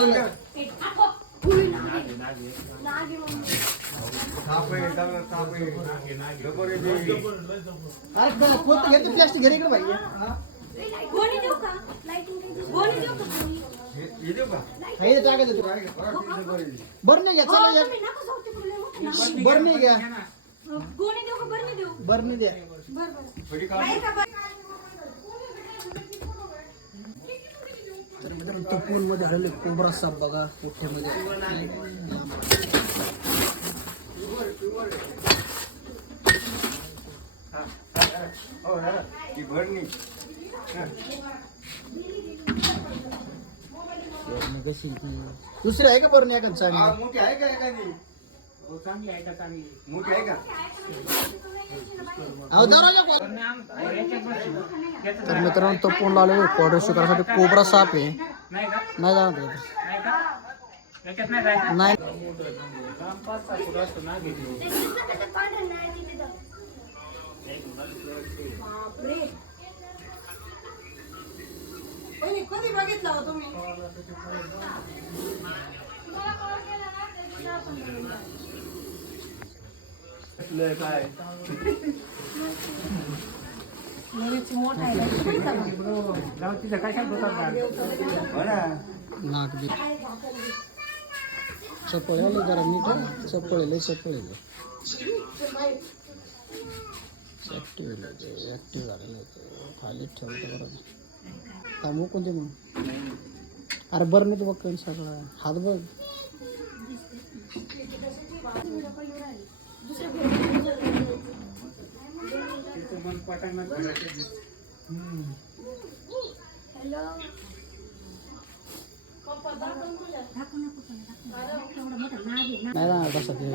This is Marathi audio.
चालू घेतो प्लास्टिक घरी इकडे पाहिजे बरं नाही घ्या चला बरं नाही घ्या बरं नाही द्या तर मित्रांनो पूल मध्ये आलेले कोबरा साप बघा मोठ्यामध्ये कशी दुसरी आहे का बरं एखादी चांगली मोठी आहे का एखादी चांगली आहे का चांगली मोठी आहे का तर मित्रांनो तो पूल आलेलो फोटो शूट करण्यासाठी कोबरा साप आहे नाही जाणार नाही कधी बघितला हो तुम्ही काय नाग चपळले जरा नीट चपळले ऍक्टिव्ह झालेलं खाली ठेवतो बरं थांबू कोणते मग अरे बरं नाही तर बघ सगळं हात बघ नाही ना तसं ते